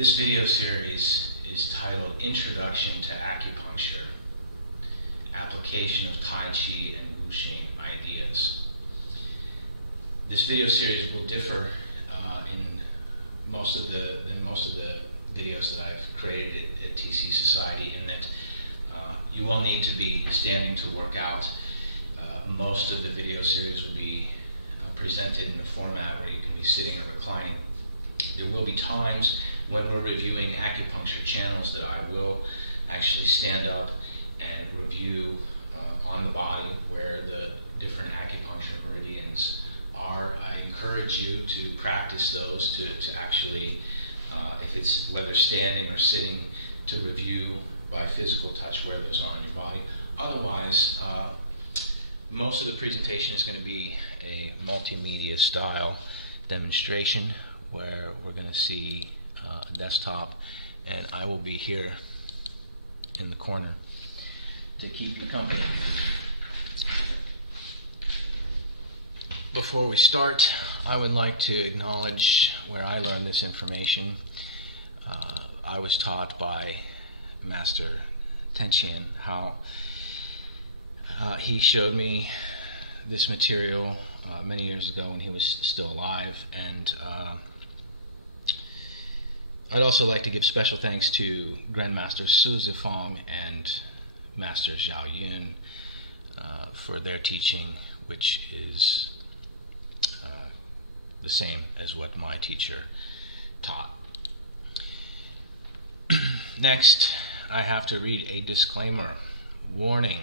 This video series is titled Introduction to Acupuncture, Application of Tai Chi and Wu Xing Ideas. This video series will differ in most of the videos that I've created at TC Society in that you will need to be standing to work out. Most of the video series will be presented in a format where you can be sitting or reclining. There will be times when we're reviewing acupuncture channels that I will actually stand up and review on the body where the different acupuncture meridians are. I encourage you to practice those to actually, if it's whether standing or sitting, to review by physical touch where those are on your body. Otherwise, most of the presentation is going to be a multimedia style demonstration where we're going to see a desktop, and I will be here in the corner to keep you company. Before we start, I would like to acknowledge where I learned this information. I was taught by Master Tenchian how he showed me this material many years ago when he was still alive, and I'd also like to give special thanks to Grandmaster Su Zifeng and Master Zhao Yun for their teaching, which is the same as what my teacher taught. Next, I have to read a disclaimer. Warning: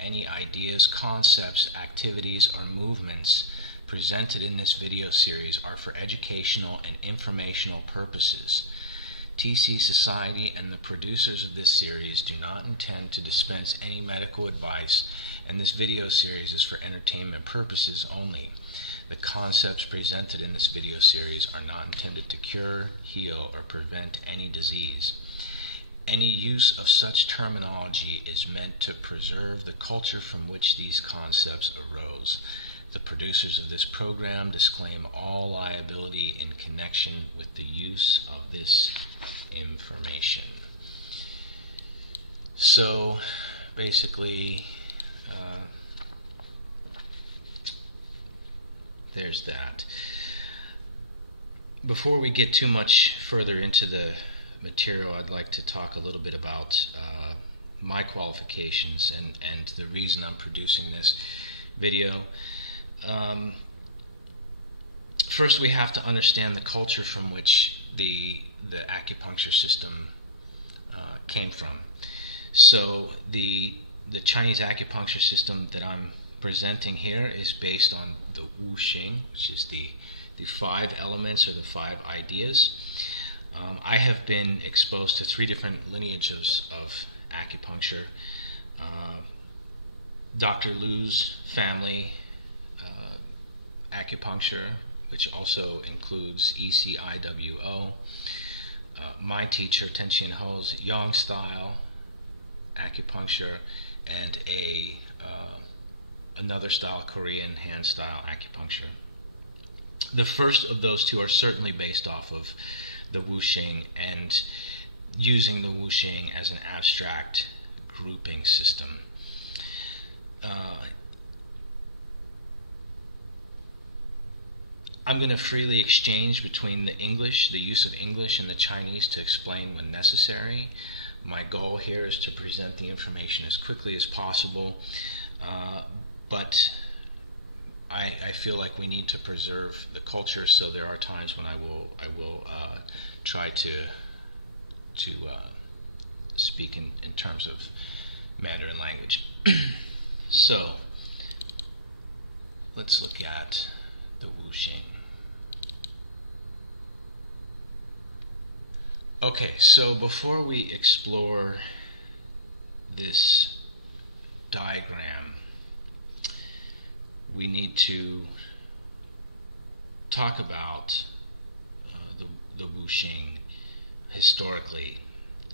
any ideas, concepts, activities, or movements presented in this video series are for educational and informational purposes. TC Society and the producers of this series do not intend to dispense any medical advice, and this video series is for entertainment purposes only. The concepts presented in this video series are not intended to cure, heal, or prevent any disease. Any use of such terminology is meant to preserve the culture from which these concepts arose. The producers of this program disclaim all liability in connection with the use of this information. So, basically, there's that. Before we get too much further into the material, I'd like to talk a little bit about my qualifications and the reason I'm producing this video. First, we have to understand the culture from which the acupuncture system came from. So the Chinese acupuncture system that I'm presenting here is based on the Wu Xing, which is the 5 elements or the 5 ideas. I have been exposed to 3 different lineages of acupuncture. Dr. Lu's family acupuncture, which also includes ECIWO. My teacher, Tenchian Ho's Yang style acupuncture, and another style, Korean hand style acupuncture. The first of those 2 are certainly based off of the Wu Xing and using the Wu Xing as an abstract grouping system. I'm going to freely exchange between the use of English and the Chinese to explain when necessary. My goal here is to present the information as quickly as possible, but I feel like we need to preserve the culture, so there are times when I will try to speak in terms of Mandarin language. So let's look at the Wu Xing. Okay, so before we explore this diagram, we need to talk about the Wu Xing historically.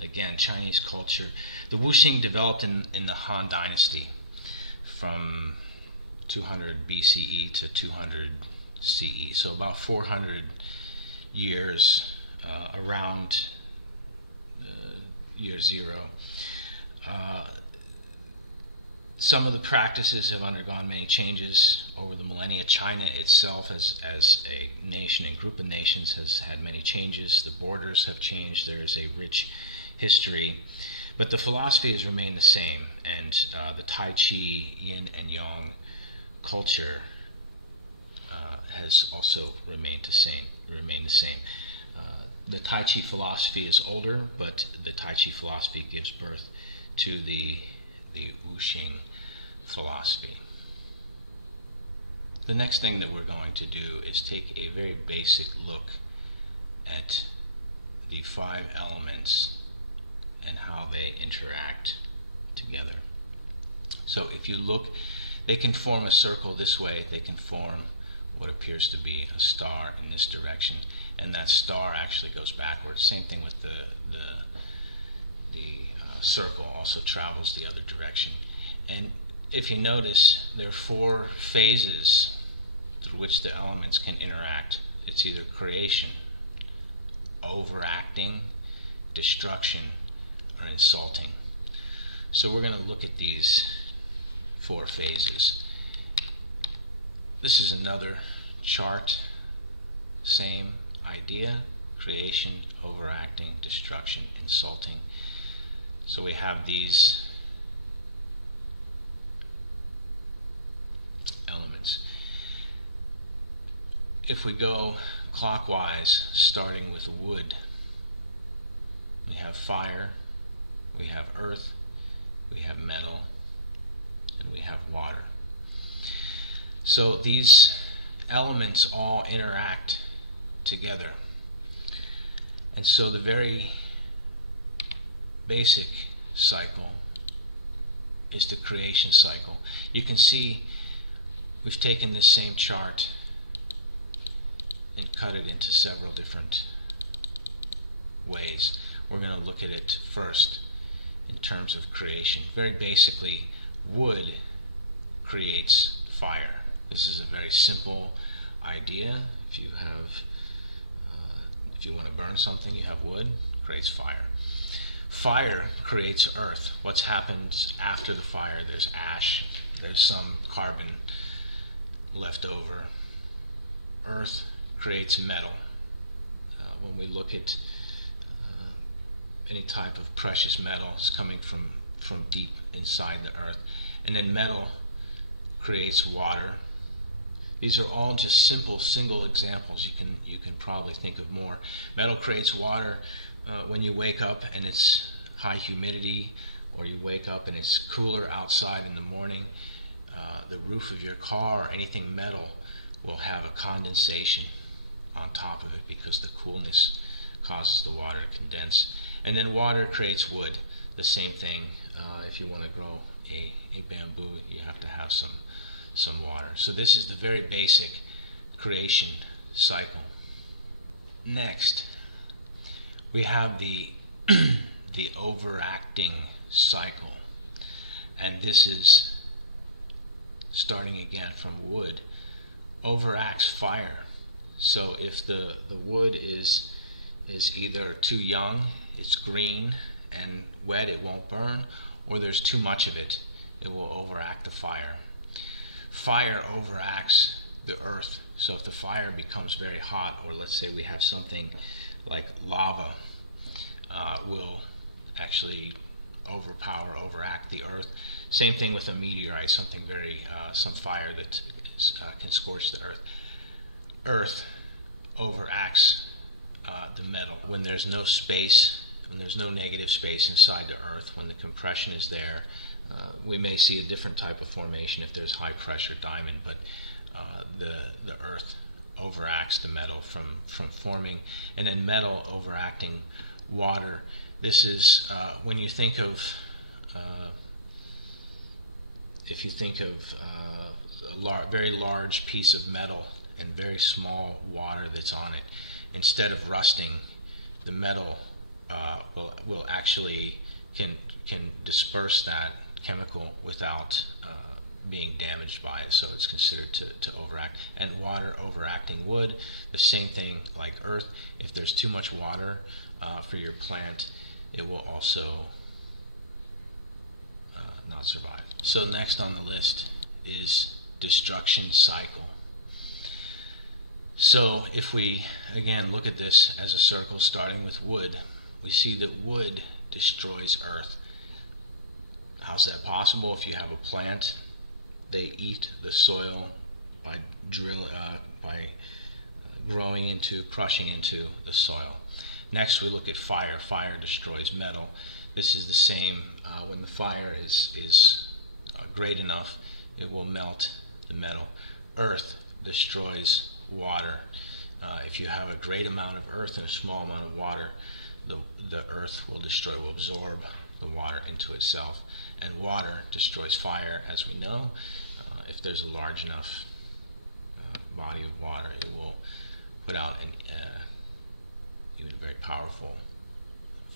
Again, Chinese culture. The Wu Xing developed in the Han Dynasty from 200 BCE to 200 CE, so about 400 years around year zero. Some of the practices have undergone many changes over the millennia. China itself, as a nation and group of nations, has had many changes. The borders have changed. There is a rich history. But the philosophy has remained the same, and the Tai Chi, Yin and Yang culture has also remained the same. The Tai Chi philosophy is older, but the Tai Chi philosophy gives birth to the WU XING philosophy. The next thing that we're going to do is take a very basic look at the 5 elements and how they interact together. So if you look, they can form a circle this way, they can form what appears to be a star in this direction, and that star actually goes backwards. Same thing with the circle also travels the other direction. And if you notice, there are 4 phases through which the elements can interact. It's either creation, overacting, destruction, or insulting. So we're going to look at these 4 phases. This is another chart, same idea: creation, overacting, destruction, insulting. So we have these elements. If we go clockwise, starting with wood, we have fire, we have earth, we have metal, and we have water. So these elements all interact together. And so the very basic cycle is the creation cycle. You can see we've taken this same chart and cut it into several different ways. We're going to look at it first in terms of creation. Very basically, wood creates fire. This is a very simple idea. If you want to burn something, you have wood, creates fire. Fire creates earth. What's happened after the fire? There's ash, there's some carbon left over. Earth creates metal. When we look at any type of precious metal, it's coming from deep inside the earth. And then metal creates water. These are all just simple single examples. You can probably think of more. Metal creates water when you wake up and it's high humidity, or you wake up and it's cooler outside in the morning. The roof of your car or anything metal will have a condensation on top of it because the coolness causes the water to condense. And then water creates wood. The same thing. If you want to grow a bamboo, you have to have some water. So this is the very basic creation cycle. Next, we have the the overacting cycle, and this is starting again from wood. Overacts fire. So if the wood is either too young, it's green and wet, it won't burn, or there's too much of it, it will overact the fire. Fire overacts the earth. So if the fire becomes very hot, or let's say we have something like lava, will actually overact the earth. Same thing with a meteorite, something some fire that can scorch the earth. Earth overacts the metal. When there's no space, when there's no negative space inside the earth, when the compression is there, we may see a different type of formation if there's high pressure diamond, but the earth overacts the metal from forming. And then metal overacting water. This is when you think of if you think of a very large piece of metal and very small water that's on it, instead of rusting, the metal will actually can disperse that chemical without being damaged by it, so it's considered to overact. And water overacting wood, the same thing like earth. If there's too much water for your plant, it will also not survive. So next on the list is destruction cycle. So if we, again, look at this as a circle starting with wood, we see that wood destroys earth. How's that possible? If you have a plant, they eat the soil by growing into, crushing into the soil. Next we look at fire. Fire destroys metal. This is the same. When the fire is great enough, it will melt the metal. Earth destroys water. If you have a great amount of earth and a small amount of water, the earth will absorb the water into itself. And water destroys fire, as we know. If there's a large enough body of water, it will put out even a very powerful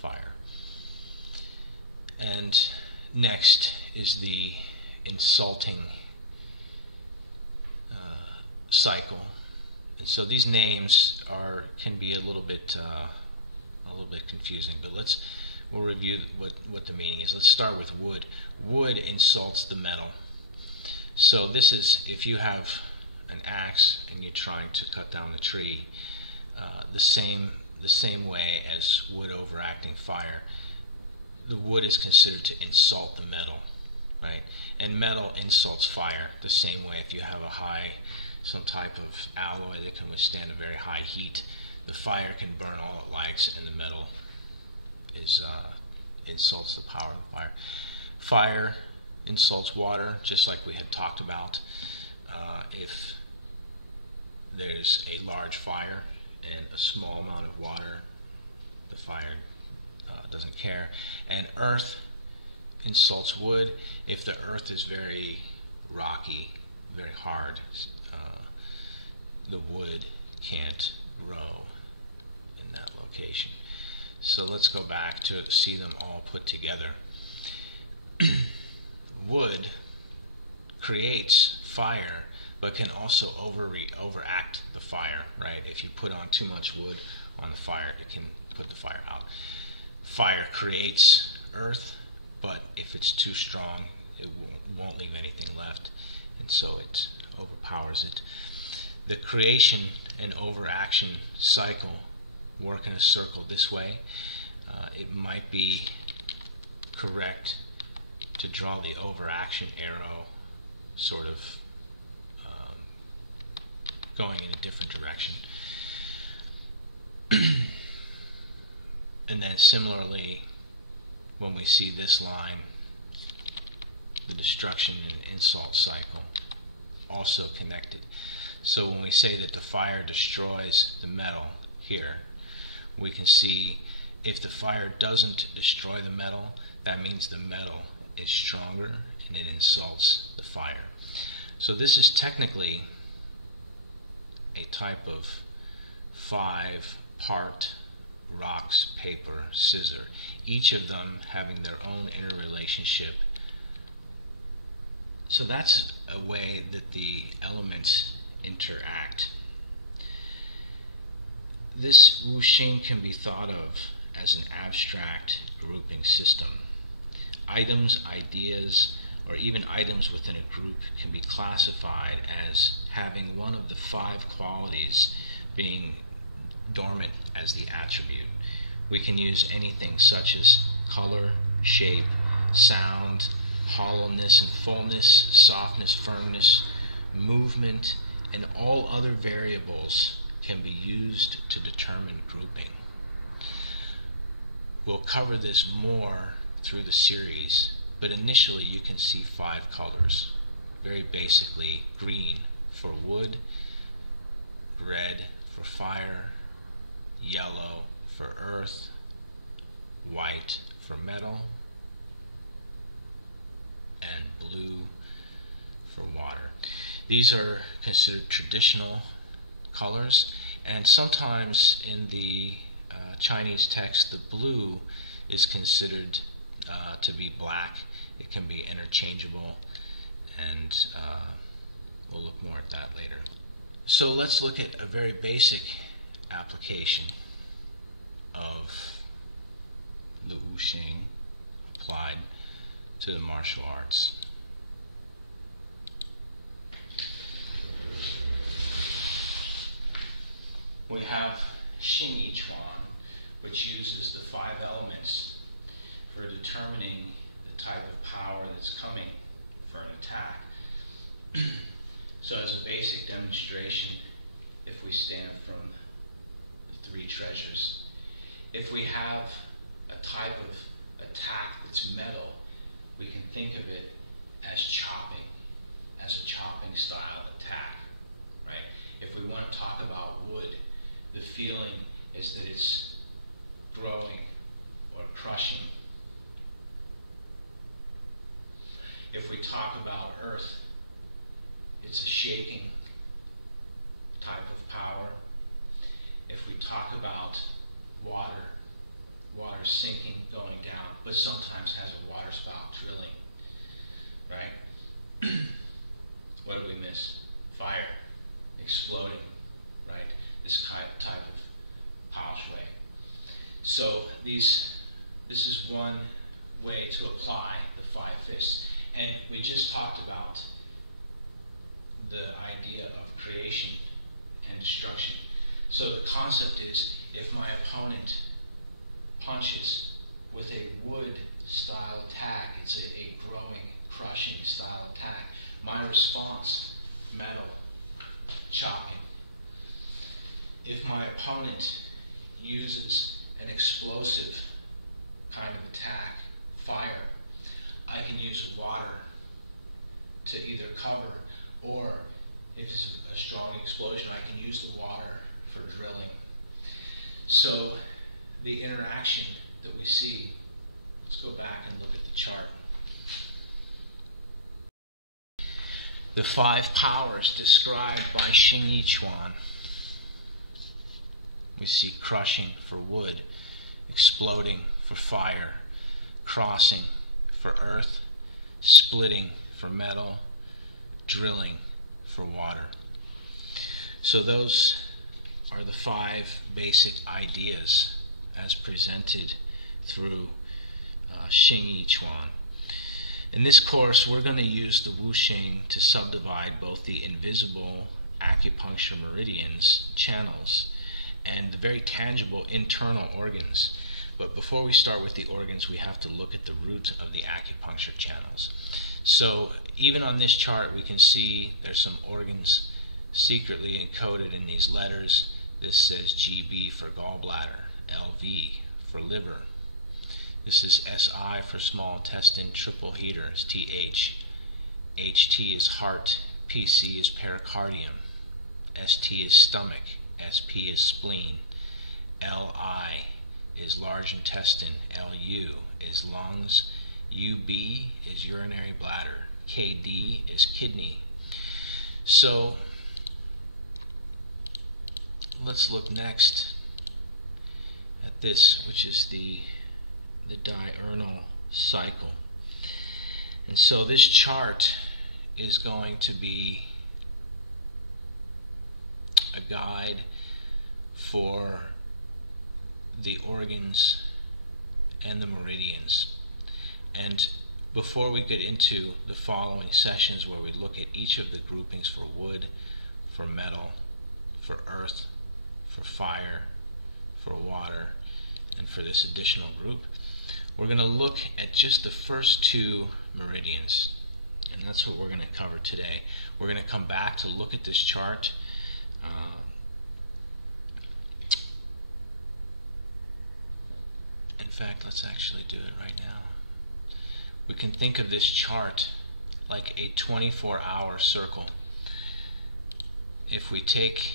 fire. And next is the insulting cycle. And so these names can be a little bit confusing, but we'll review what the meaning is. Let's start with wood. Wood insults the metal. So this is, if you have an axe and you're trying to cut down a tree, the same way as wood overacting fire, the wood is considered to insult the metal, right? And metal insults fire the same way. If you have some type of alloy that can withstand a very high heat, the fire can burn all it likes, and the metal insults the power of the fire. Fire insults water, just like we had talked about. If there's a large fire and a small amount of water, the fire doesn't care. And earth insults wood. If the earth is very rocky, very hard, the wood can't grow in that location. So let's go back to see them all put together. Wood creates fire, but can also overact the fire, right? If you put on too much wood on the fire, it can put the fire out. Fire creates earth, but if it's too strong, it won't leave anything left, and so it overpowers it. The creation and overaction cycle work in a circle this way. It might be correct to draw the overaction arrow sort of going in a different direction. And then similarly, when we see this line, the destruction and insult cycle also connected. So when we say that the fire destroys the metal here, we can see if the fire doesn't destroy the metal, that means the metal is stronger and it insults the fire. So this is technically a type of 5-part rocks, paper, scissor, each of them having their own interrelationship. So that's a way that the elements interact. This WU XING can be thought of as an abstract grouping system. Items, ideas, or even items within a group can be classified as having one of the 5 qualities being dormant as the attribute. We can use anything such as color, shape, sound, hollowness and fullness, softness, firmness, movement, and all other variables can be used to determine grouping. We'll cover this more through the series, but initially you can see 5 colors. Very basically, green for wood, red for fire, yellow for earth, white for metal, and blue for water. These are considered traditional colors, and sometimes in the Chinese text, the blue is considered to be black. It can be interchangeable, and we'll look more at that later. So let's look at a very basic application of the WU XING applied to the martial arts. We have Xing Yi Chuan, which uses the 5 elements for determining the type of power that's coming for an attack. So as a basic demonstration, if we stand from the 3 treasures, if we have a type of attack that's metal, we can think of it as chopping, as a chopping style attack, right? If we want to talk about wood, the feeling is that it's growing or crushing. If we talk about earth, it's a shaking type of power. If we talk about water, water sinking, going down, but sometimes has a water spout drilling, right? What do we miss? Fire, exploding, right? This type of power sway. So this is one way to apply the 5 fists. And we just talked about the idea of creation and destruction. So the concept is, if my opponent punches with a wood style attack, it's a growing, crushing style attack. My response, metal, chopping. If my opponent uses an explosive kind of attack, fire, I can use water to either cover, or if it's a strong explosion, I can use the water for drilling. So the interaction that we see, let's go back and look at the chart. The 5 powers described by Xing Yi Chuan. We see crushing for wood, exploding for fire, crossing for earth, splitting for metal, drilling for water. So those are the 5 basic ideas as presented through Xing Yi Chuan. In this course, we're going to use the WU XING to subdivide both the invisible acupuncture meridians, channels, and the very tangible internal organs. But before we start with the organs, we have to look at the root of the acupuncture channels. So even on this chart, we can see there's some organs secretly encoded in these letters. This says GB for gallbladder, LV for liver. This is SI for small intestine, triple heater is TH. HT is heart, PC is pericardium, ST is stomach, SP is spleen, LI is large intestine, LU is lungs, UB is urinary bladder, KD is kidney. So let's look next at this, which is the diurnal cycle. And so this chart is going to be a guide for the organs and the meridians. And before we get into the following sessions where we look at each of the groupings for wood, for metal, for earth, for fire, for water, and for this additional group, we're going to look at just the first 2 meridians. And that's what we're going to cover today. We're going to come back to look at this chart. In fact, let's actually do it right now. We can think of this chart like a 24-hour circle. If we take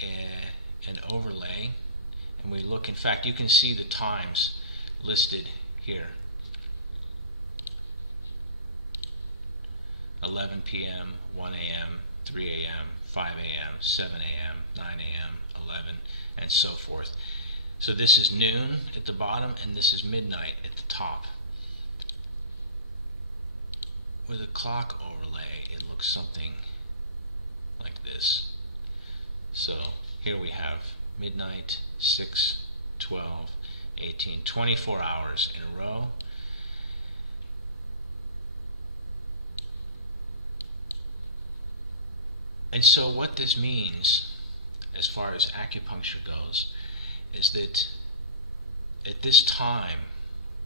an overlay and we look, in fact, you can see the times listed here. 11 p.m., 1 a.m., 3 a.m., 5 a.m., 7 a.m., 9 a.m., 11, and so forth. So this is noon at the bottom, and this is midnight at the top. With a clock overlay, it looks something like this. So here we have midnight, 6, 12, 18, 24 hours in a row. And so what this means, as far as acupuncture goes, is that at this time,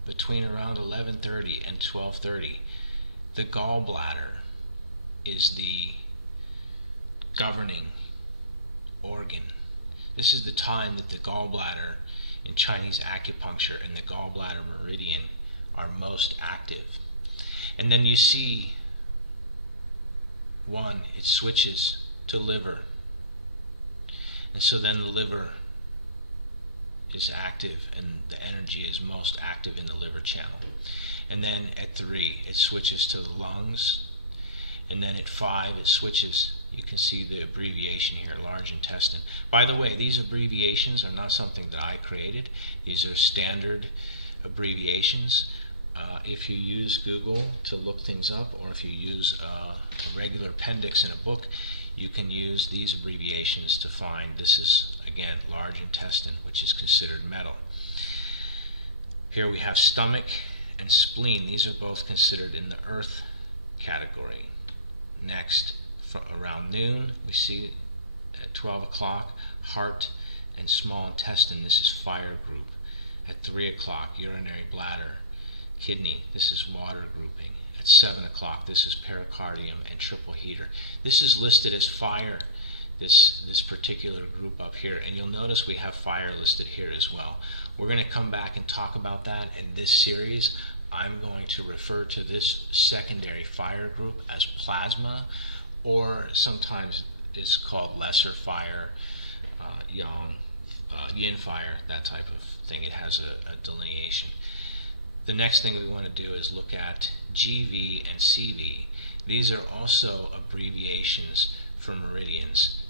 between around 11:30 and 12:30, the gallbladder is the governing organ. This is the time that the gallbladder in Chinese acupuncture and the gallbladder meridian are most active. And then you see, one, it switches to liver. And so then the liver is active and the energy is most active in the liver channel. And then at 3, it switches to the lungs. And then at 5, it switches, you can see the abbreviation here, large intestine. By the way, these abbreviations are not something that I created. These are standard abbreviations. If you use Google to look things up, or if you use a regular appendix in a book, you can use these abbreviations to find, this is, again, large intestine, which is considered metal. Here we have stomach and spleen. These are both considered in the earth category. Next, around noon, we see at 12 o'clock, heart and small intestine. This is fire group. At 3 o'clock, urinary bladder. Kidney, this is water grouping. At 7 o'clock, this is pericardium and triple heater. This is listed as fire, this particular group up here. And you'll notice we have fire listed here as well. We're going to come back and talk about that in this series. I'm going to refer to this secondary fire group as plasma, or sometimes it's called lesser fire, yin fire, that type of thing. It has a delineation. The next thing we want to do is look at GV and CV. These are also abbreviations for meridians.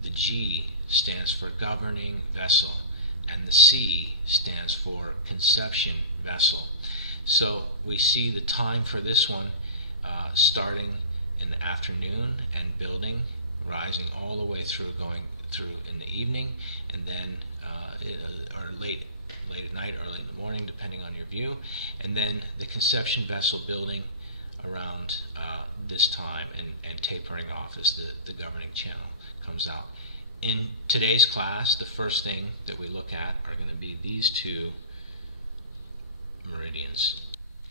The G stands for governing vessel, and the C stands for conception vessel. So we see the time for this one starting in the afternoon and building, rising all the way through, going through in the evening, and then or late at night, early in the morning, depending on your view, and then the conception vessel building around this time and tapering off as the governing channel comes out. In today's class, the first thing that we look at are going to be these two meridians.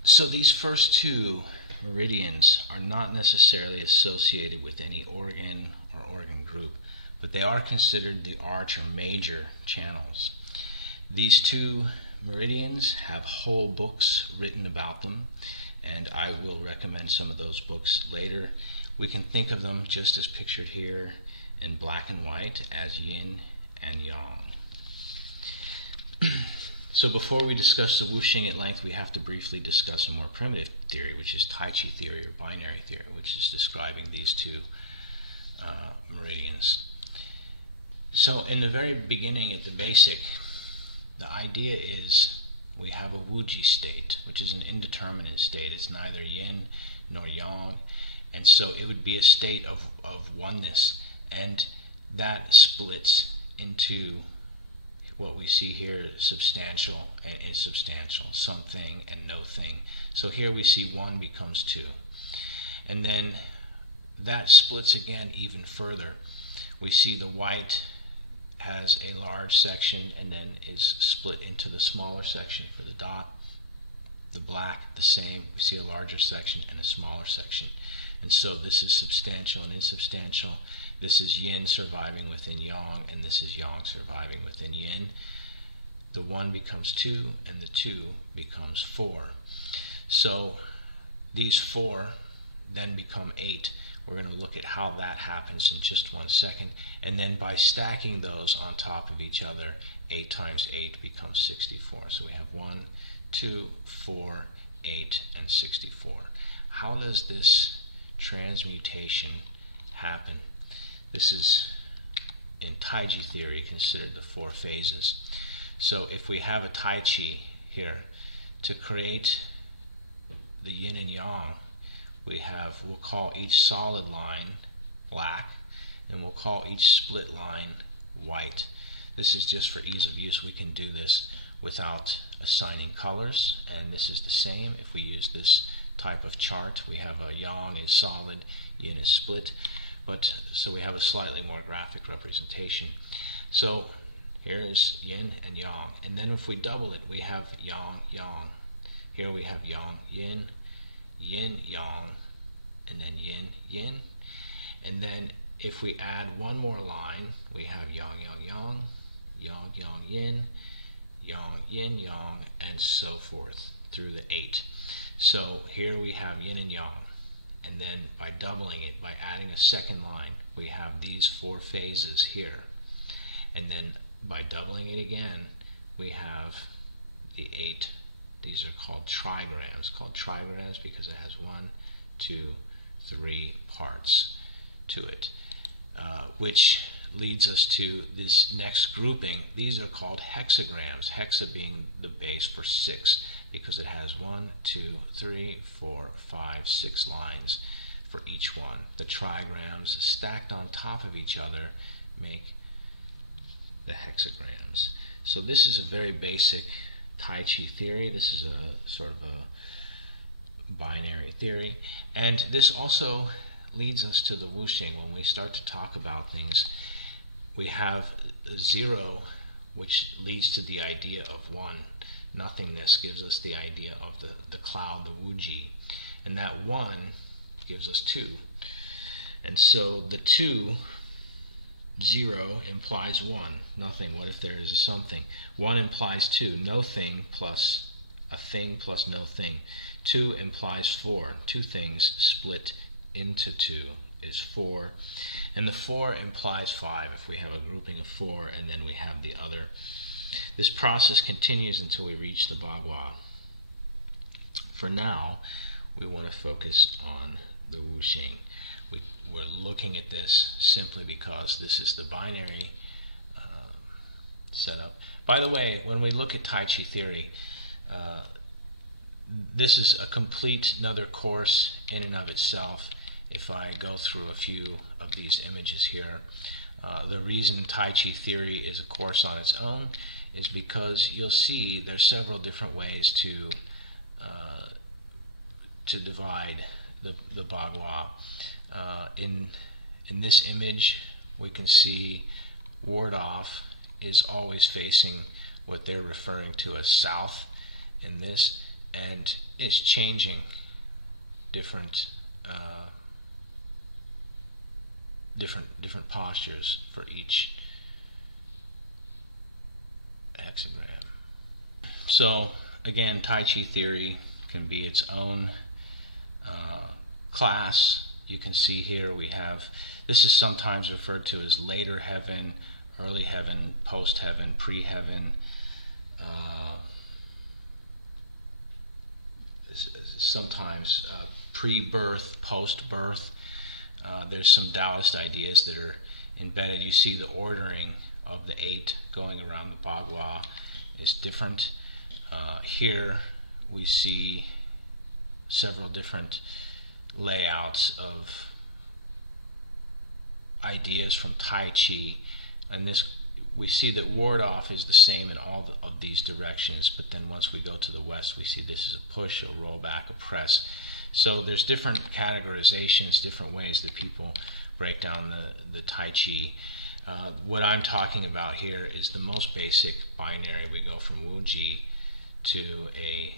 So these first two meridians are not necessarily associated with any organ or organ group, but they are considered the arch or major channels. These two meridians have whole books written about them, and I will recommend some of those books later. We can think of them just as pictured here in black and white as yin and yang. So before we discuss the WU XING at length, we have to briefly discuss a more primitive theory, which is Tai Chi theory or binary theory, which is describing these two meridians. So in the very beginning, at the basic, the idea is we have a Wuji state, which is an indeterminate state. It's neither yin nor yang, and so it would be a state of oneness, and that splits into what we see here, substantial and insubstantial, something and no thing. So here we see 1 becomes 2. And then that splits again even further. We see the white has a large section and then is split into the smaller section for the dot. The black, the same. We see a larger section and a smaller section. And so this is substantial and insubstantial. This is yin surviving within yang, and this is yang surviving within yin. The 1 becomes 2, and the 2 becomes 4. So these 4 then become 8. We're going to look at how that happens in just 1 second. And then by stacking those on top of each other, 8 times 8 becomes 64. So we have 1, 2, 4, 8, and 64. How does this transmutation happen? This is, in Tai Chi theory, considered the 4 phases. So if we have a Tai Chi here, to create the yin and yang, we'll call each solid line black, and we'll call each split line white. This is just for ease of use. We can do this without assigning colors, and this is the same if we use this type of chart. We have a yang is solid, yin is split, but so we have a slightly more graphic representation. So here is yin and yang, and then if we double it, we have yang, yang. Here we have yang, yin, yin, yang, and then yin, yin. And then if we add one more line, we have yang, yang, yang, yang, yang, yin, yang, yin, yang, and so forth through the 8. So here we have yin and yang, and then by doubling it, by adding a second line, we have these 4 phases here. And then by doubling it again, we have the 8. These are called trigrams because it has 1, 2, 3 parts to it, which leads us to this next grouping. These are called hexagrams, hexa being the base for 6, because it has 1, 2, 3, 4, 5, 6 lines for each one. The trigrams stacked on top of each other make the hexagrams. So this is a very basic Tai Chi theory. This is a sort of a binary theory, and this also leads us to the Wu Xing. When we start to talk about things, we have 0, which leads to the idea of 1. Nothingness gives us the idea of the cloud, the Wu Ji, and that 1 gives us 2. And so the 2, 0 implies 1, nothing. What if there is a something? 1 implies 2, no thing plus a thing plus no thing. 2 implies 4, 2 things split into 2 is 4, and the 4 implies 5 if we have a grouping of 4, and then we have the other. This process continues until we reach the Bagua. For now, we want to focus on the Wu Xing. We're looking at this simply because this is the binary setup. By the way, when we look at Tai Chi theory, this is a complete another course in and of itself. If I go through a few of these images here, the reason Tai Chi theory is a course on its own is because you'll see there's several different ways to divide the Bagua. In this image, we can see ward off is always facing what they're referring to as south in this, and it's changing different postures for each hexagram. So again, Tai Chi theory can be its own class. You can see here we have, this is sometimes referred to as later heaven, early heaven, post heaven, pre-heaven. Sometimes pre-birth, post-birth. There's some Taoist ideas that are embedded. You see the ordering of the 8 going around the Bagua is different. Here we see several different layouts of ideas from Tai Chi, and this we see that ward off is the same in all of these directions, but then once we go to the west, we see this is a push, a roll back, a press. So there's different categorizations, different ways that people break down the Tai Chi. What I'm talking about here is the most basic binary. We go from Wu Ji to a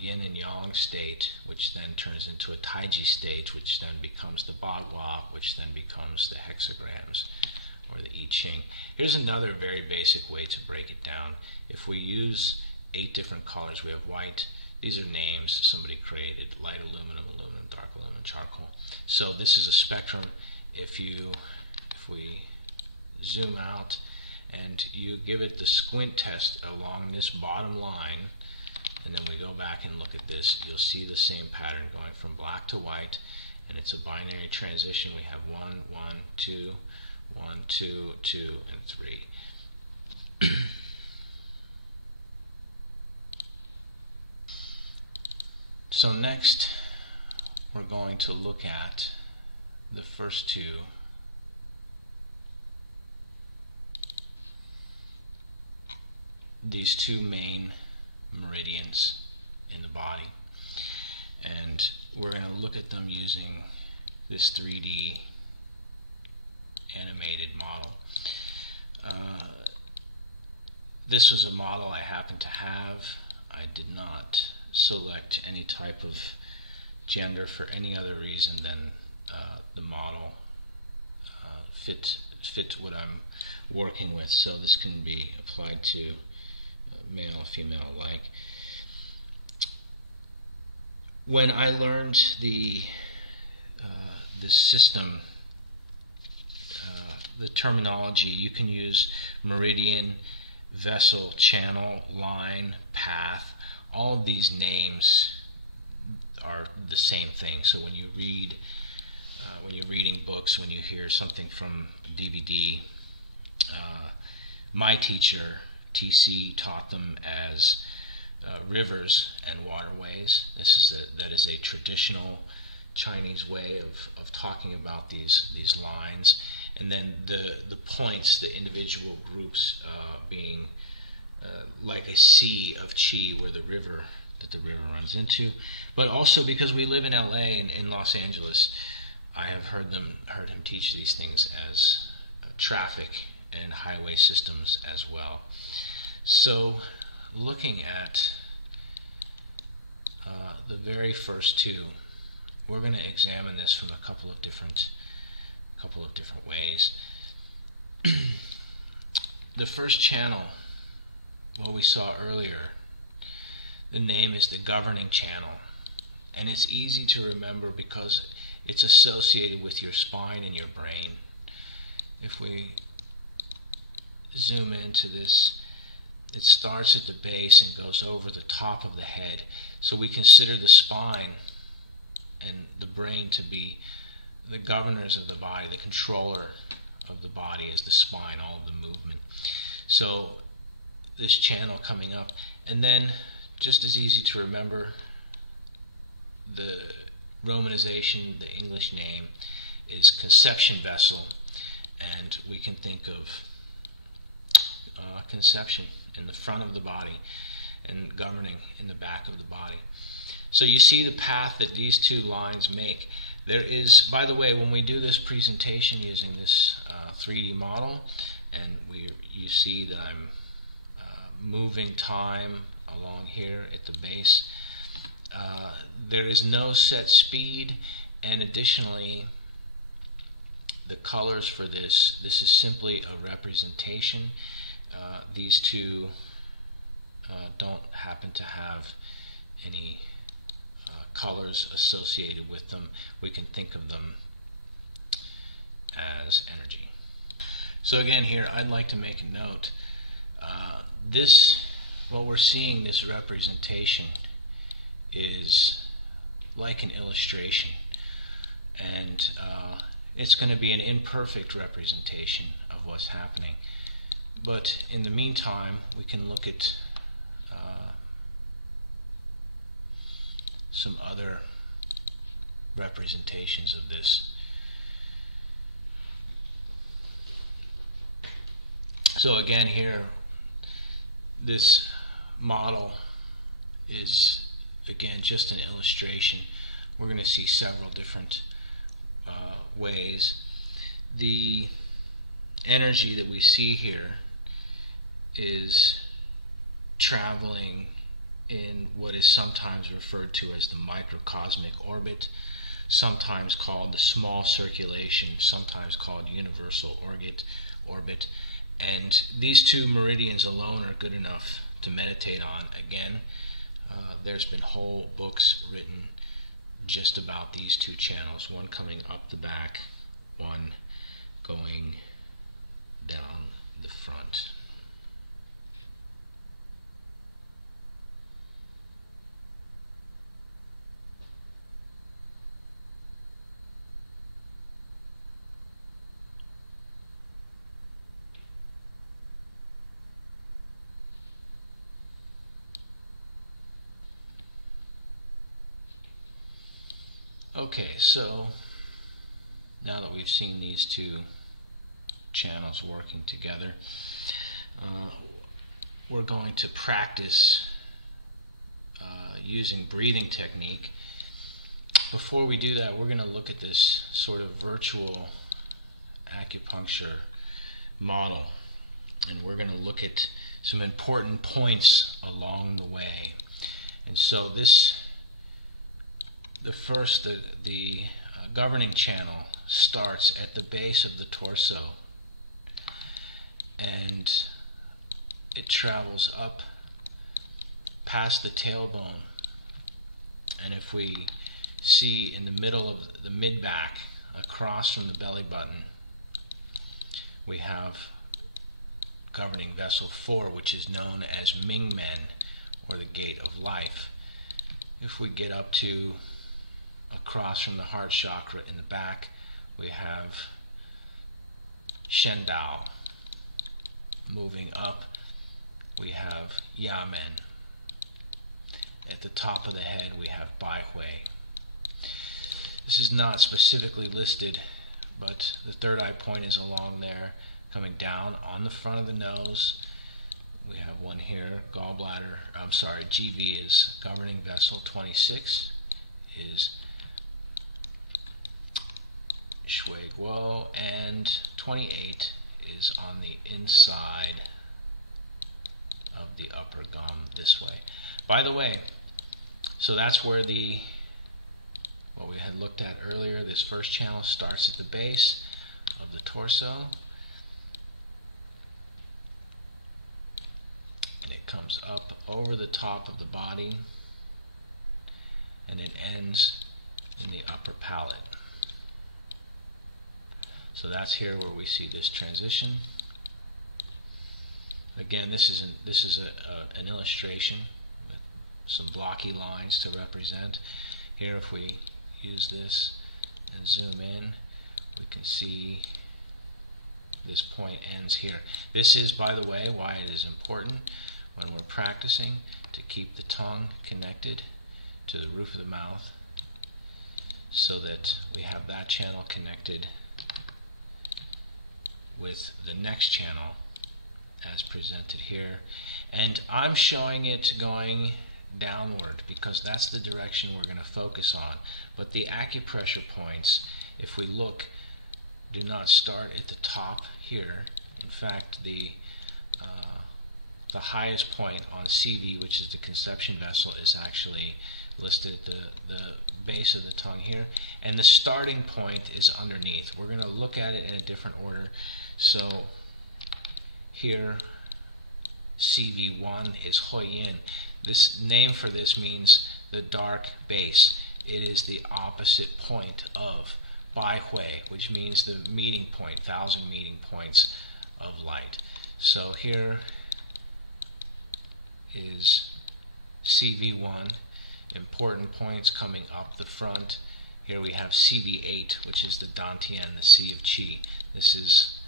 yin and yang state, which then turns into a taiji state, which then becomes the Bagua, which then becomes the hexagrams, or the I Ching. Here's another very basic way to break it down. If we use 8 different colors, we have white. These are names somebody created: light aluminum, aluminum, dark aluminum, charcoal. So this is a spectrum. If we zoom out and you give it the squint test along this bottom line, and then we go back and look at this, you'll see the same pattern going from black to white, and it's a binary transition. We have 1, 1, 2, 1, 2, 2, and 3. So next, we're going to look at the first 2. these two main meridians in the body, and we're going to look at them using this 3D animated model. This was a model I happened to have. I did not select any type of gender for any other reason than the model fit what I'm working with. So this can be applied to male, female alike. When I learned the system, the terminology, you can use meridian, vessel, channel, line, path. All of these names are the same thing. So when you read, when you're reading books, when you hear something from DVD, my teacher, TC, taught them as rivers and waterways. That is a traditional Chinese way of talking about these lines, and then the points, the individual groups being like a sea of qi, where the river runs into. But also because we live in LA and in Los Angeles, I have heard him teach these things as traffic and highway systems as well. So looking at the very first two, we're going to examine this from a couple of different ways. The first channel, what we saw earlier, the name is the governing channel, and it's easy to remember because it's associated with your spine and your brain. If we zoom into this, it starts at the base and goes over the top of the head. So we consider the spine and the brain to be the governors of the body, the controller of the body is the spine, all of the movement. So this channel coming up, and then just as easy to remember, the romanization, the English name is conception vessel, and we can think of conception in the front of the body and governing in the back of the body. So you see the path that these two lines make. There is, by the way, when we do this presentation using this 3D model, and you see that I'm moving time along here at the base, there is no set speed, and additionally, the colors for this is simply a representation. These two don't happen to have any colors associated with them. We can think of them as energy. So again here, I'd like to make a note. What we're seeing, this representation, is like an illustration, and it's going to be an imperfect representation of what's happening. But in the meantime, we can look at some other representations of this. So again here, this model is again just an illustration. We're going to see several different ways. The energy that we see here is traveling in what is sometimes referred to as the microcosmic orbit, sometimes called the small circulation, sometimes called universal orbit. And these two meridians alone are good enough to meditate on. Again, there's been whole books written just about these two channels, one coming up the back, one going down the front. Okay, so now that we've seen these two channels working together, we're going to practice using breathing technique. Before we do that, we're going to look at this sort of virtual acupuncture model, and we're going to look at some important points along the way. And so the governing channel starts at the base of the torso, and it travels up past the tailbone. And if we see in the middle of the mid-back, across from the belly button, we have governing vessel 4, which is known as Ming Men, or the gate of life. If we get up to across from the heart chakra in the back, we have Shen Dao. Moving up, we have Ya Men. At the top of the head, we have Bai Hui. This is not specifically listed, but the third eye point is along there, coming down on the front of the nose. We have one here, GV is governing vessel 26, is Shui Guo, and 28 is on the inside of the upper gum this way. By the way, so that's where what we had looked at earlier, this first channel starts at the base of the torso, and it comes up over the top of the body, and it ends in the upper palate. So that's here where we see this transition. Again, this is an illustration with some blocky lines to represent. Here, if we use this and zoom in, we can see this point ends here. This is, by the way, why it is important when we're practicing to keep the tongue connected to the roof of the mouth, so that we have that channel connected with the next channel as presented here. And I'm showing it going downward because that's the direction we're going to focus on. But the acupressure points, if we look, do not start at the top here. In fact, the highest point on CV, which is the conception vessel, is actually listed at the base of the tongue here, and the starting point is underneath. We're going to look at it in a different order. So here, CV1 is Huiyin. This name for this means the dark base. It is the opposite point of Bai Hui, which means the meeting point, 1,000 meeting points of light. So here is CV1, important points coming up the front. Here we have CV8, which is the Dantian, the Sea of Qi. This is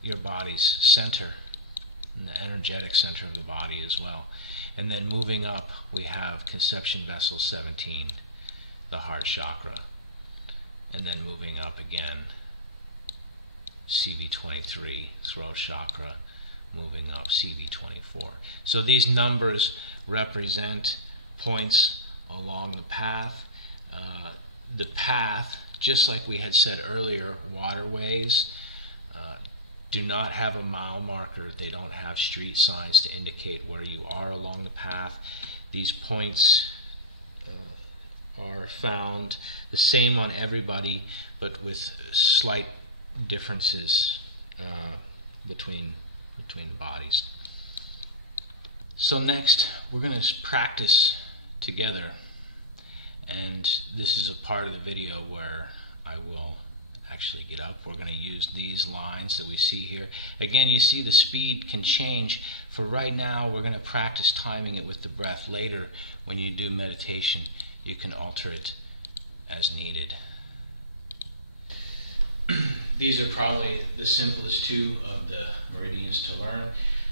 your body's center, and the energetic center of the body as well. And then moving up, we have conception vessel 17, the heart chakra. And then moving up again, CV23, throat chakra. Moving up, CV24. So these numbers represent points along the path. The path, just like we had said earlier, waterways do not have a mile marker. They don't have street signs to indicate where you are along the path. These points are found the same on everybody, but with slight differences between the bodies. So next, we're going to practice together, and this is a part of the video where I will actually get up. We're going to use these lines that we see here. Again, you see the speed can change. For right now, we're going to practice timing it with the breath. Later, when you do meditation, you can alter it as needed. These are probably the simplest two of the meridians to learn.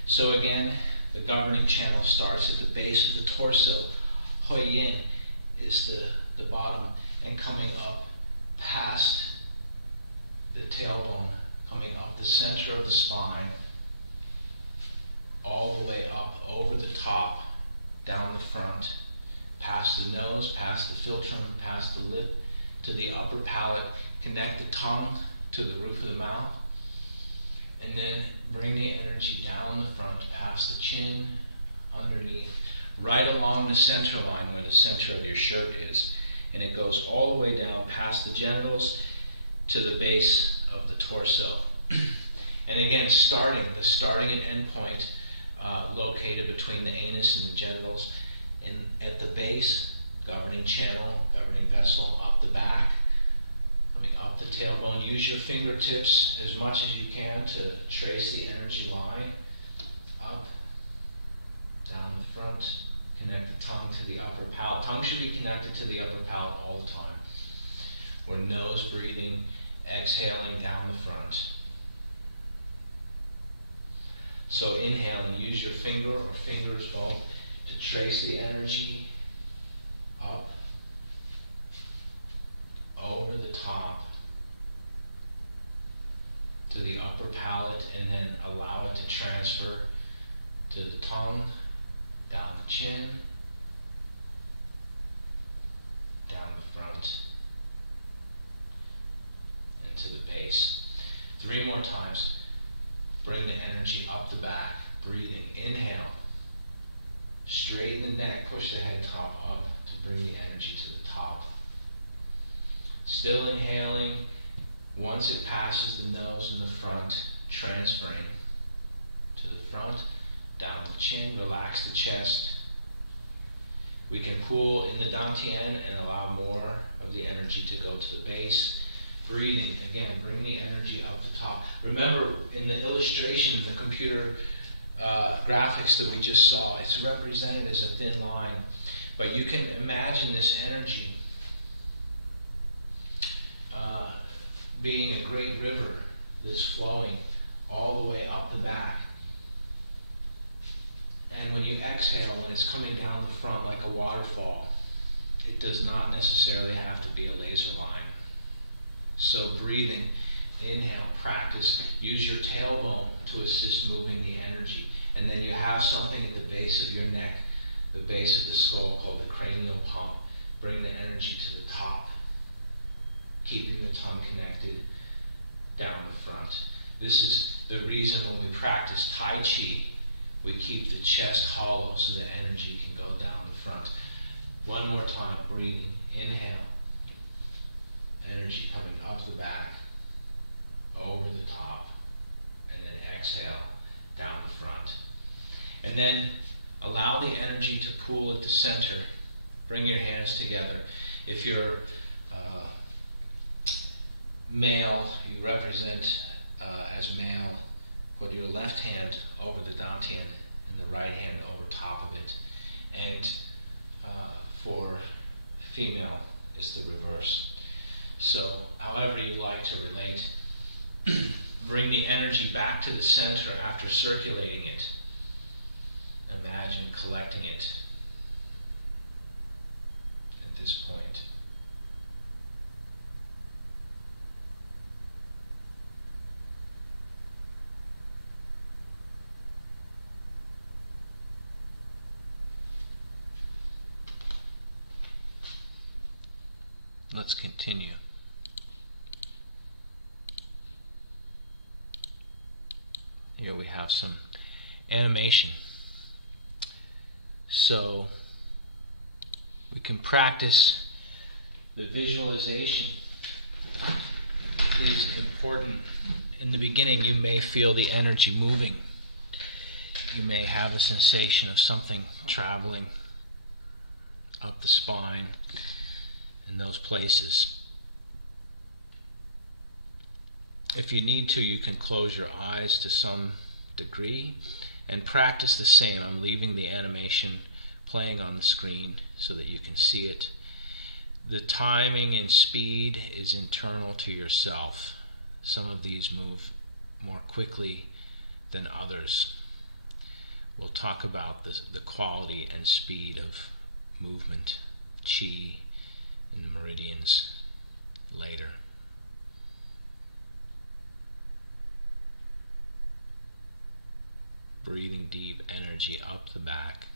So again, the governing channel starts at the base of the torso. Huiyin is the bottom, and coming up past the tailbone, coming up the center of the spine, all the way up Connect the tongue to the roof of the mouth. And then bring the energy down the front, past the chin, underneath, right along the center line where the center of your shirt is. And it goes all the way down past the genitals to the base of the torso. And again, the starting and end point located between the anus and the genitals. And at the base, governing channel, governing vessel, up the back, coming up the tailbone. Use your fingertips as much as you can to trace the energy line. Up, down the front, connect the tongue to the upper palate. Tongue should be connected to the upper palate all the time. Or nose breathing, exhaling down the front. So inhale and use your finger or fingers both to trace the energy up, over the top, to the upper palate, and then allow it to transfer to the tongue, down the chin, down the front, and to the base. 3 more times. Bring the energy up the back, breathing. Inhale. Straighten the neck, push the head top up to bring the energy to the top. Still inhaling. Once it passes the nose and the front, transferring to the front, down the chin, relax the chest. We can pull in the dantian and allow more of the energy to go to the base. Breathing, again, bring the energy up the top. Remember, in the illustration, the computer graphics that we just saw, it's represented as a thin line. But you can imagine this energy being a great river that's flowing all the way up the back. And when you exhale, when it's coming down the front like a waterfall, it does not necessarily have to be a laser line. So breathing, inhale, practice, use your tailbone to assist moving the energy. And then you have something at the base of your neck, the base of the skull called the cranial pump. Bring the energy to the top, keeping the tongue connected down the front. This is the reason when we practice Tai Chi, we keep the chest hollow so that energy can go down the front. One more time, breathing, inhale. Energy coming up the back, over the top, and then exhale, down the front. And then allow the energy to pool at the center. Bring your hands together. If you're male, you represent as male, put your left hand over the dantian and the right hand over top of it. And for female, it's the reverse. So, however you like to relate, bring the energy back to the center after circulating it. Imagine collecting it at this point. Let's continue. Here we have some animation. So we can practice the visualization. It is important. In the beginning, you may feel the energy moving. You may have a sensation of something traveling up the spine in those places. If you need to, you can close your eyes to some degree and practice the same. I'm leaving the animation playing on the screen so that you can see it. The timing and speed is internal to yourself. Some of these move more quickly than others. We'll talk about the quality and speed of movement, chi, and the meridians later. Breathing deep energy up the back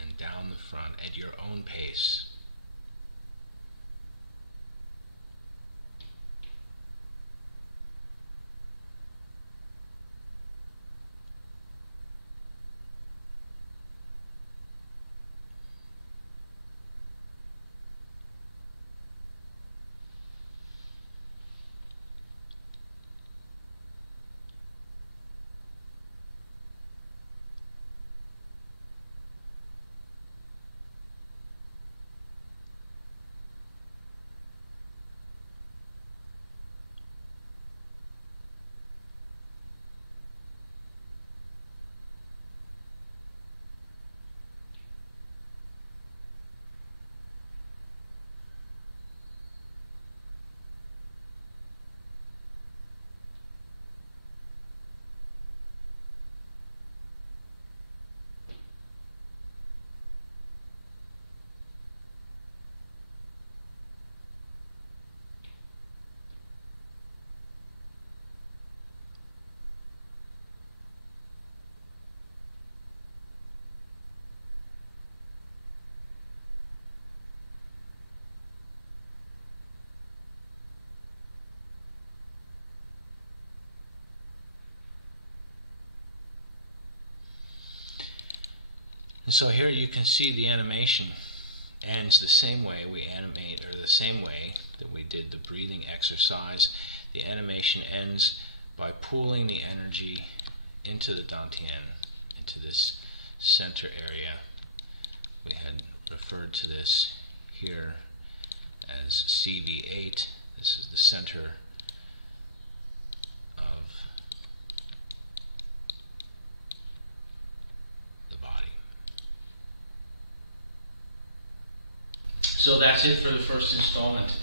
and down the front at your own pace. And so here you can see the animation ends the same way we animate, or the same way that we did the breathing exercise. The animation ends by pooling the energy into the dantian, into this center area. We had referred to this here as CV8. This is the center of the body. So that's it for the first installment.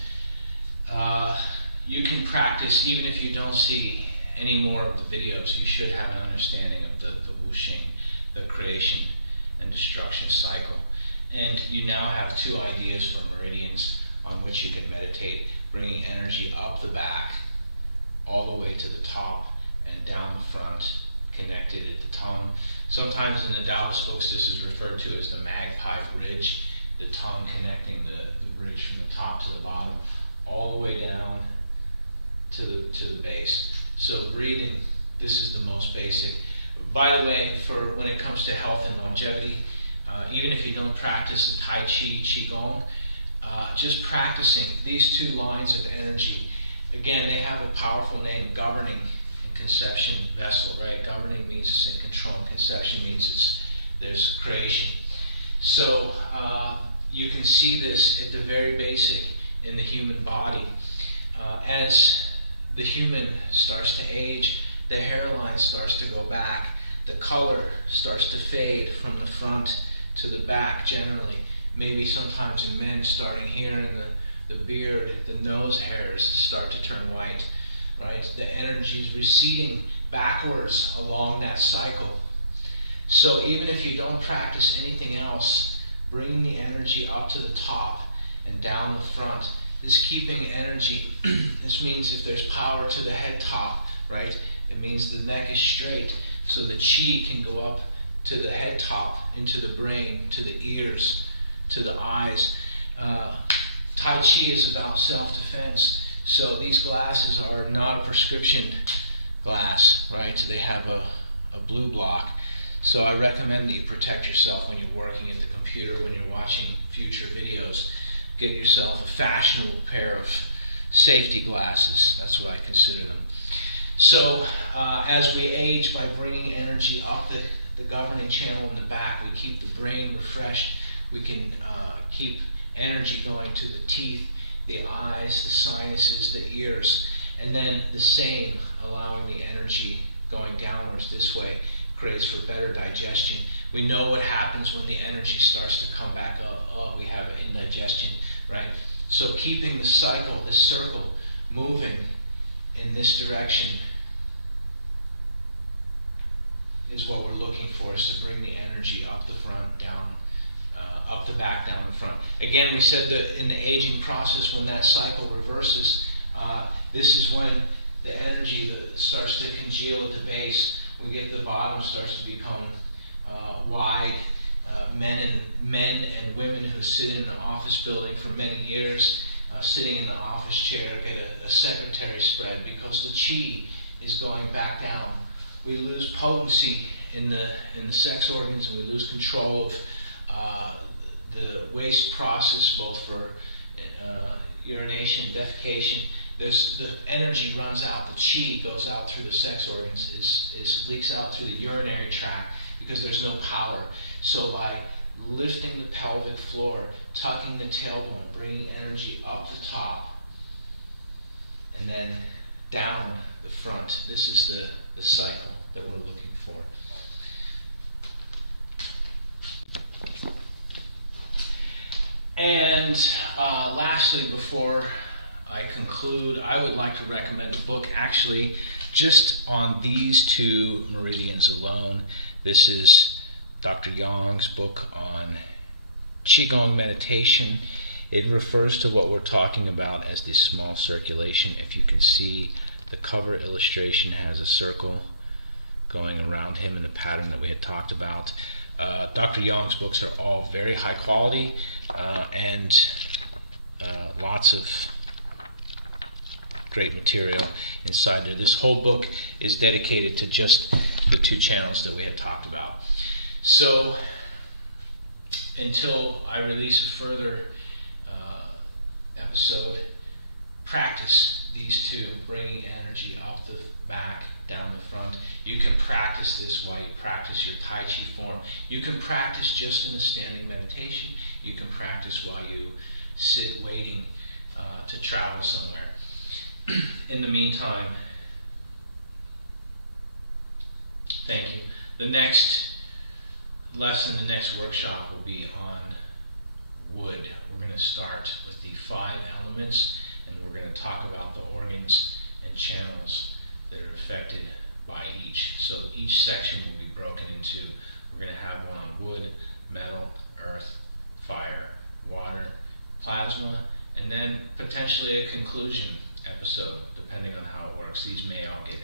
You can practice, even if you don't see any more of the videos, you should have an understanding of the WU XING, the creation and destruction cycle. And you now have 2 ideas for meridians on which you can meditate, bringing energy up the back, all the way to the top and down the front, connected at the tongue. Sometimes in the Taoist books this is referred to as the magpie bridge, the tongue connecting the bridge from the top to the bottom, all the way down to the base. So breathing, this is the most basic. By the way, for when it comes to health and longevity, even if you don't practice the Tai Chi, Qigong, just practicing these 2 lines of energy, again, they have a powerful name, governing and conception vessel, right? Governing means it's in control, and conception means there's creation. So you can see this at the very basic in the human body. As the human starts to age, the hairline starts to go back, the color starts to fade from the front to the back generally. Maybe sometimes in men starting here in the beard, the nose hairs start to turn white, right? The energy is receding backwards along that cycle. So even if you don't practice anything else, bringing the energy up to the top and down the front, this keeping energy, this means if there's power to the head top, right, it means the neck is straight, so the chi can go up to the head top, into the brain, to the ears, to the eyes. Tai Chi is about self-defense, so these glasses are not a prescription glass, right? They have a blue block. So I recommend that you protect yourself when you're working at the computer, when you're watching future videos. Get yourself a fashionable pair of safety glasses. That's what I consider them. So as we age, by bringing energy up the governing channel in the back, we keep the brain refreshed. We can keep energy going to the teeth, the eyes, the sinuses, the ears. And then the same, allowing the energy going downwards this way, creates for better digestion. We know what happens when the energy starts to come back up. Oh, we have indigestion, right? So keeping the cycle, this circle, moving in this direction is what we're looking for, is to bring the energy up the front, down, up the back, down the front. Again, we said that in the aging process, when that cycle reverses, this is when the energy that starts to congeal at the base. We get the bottom starts to become wide. Men and women who sit in the office building for many years, sitting in the office chair, get a secretary spread because the chi is going back down. We lose potency in the sex organs, and we lose control of the waste process, both for urination, defecation. The energy runs out, the chi goes out through the sex organs, leaks out through the urinary tract because there's no power. So by lifting the pelvic floor, tucking the tailbone, bringing energy up the top, and then down the front, this is the cycle that we're looking for. And lastly, before I conclude, I would like to recommend a book actually just on these 2 meridians alone. This is Dr. Yang's book on Qigong meditation. It refers to what we're talking about as the small circulation. If you can see, the cover illustration has a circle going around him in the pattern that we had talked about. Dr. Yang's books are all very high quality and lots of great material inside there. This whole book is dedicated to just the 2 channels that we had talked about. So until I release a further episode, practice these two, bringing energy up the back, down the front. You can practice this while you practice your Tai Chi form. You can practice just in a standing meditation. You can practice while you sit waiting to travel somewhere. In the meantime, thank you. The next lesson, the next workshop will be on wood. We're going to start with the 5 elements, and we're going to talk about the organs and channels that are affected by each. So each section will be broken into, we're going to have one on wood, metal, earth, fire, water, plasma, and then potentially a conclusion episode, depending on how it works. These may all get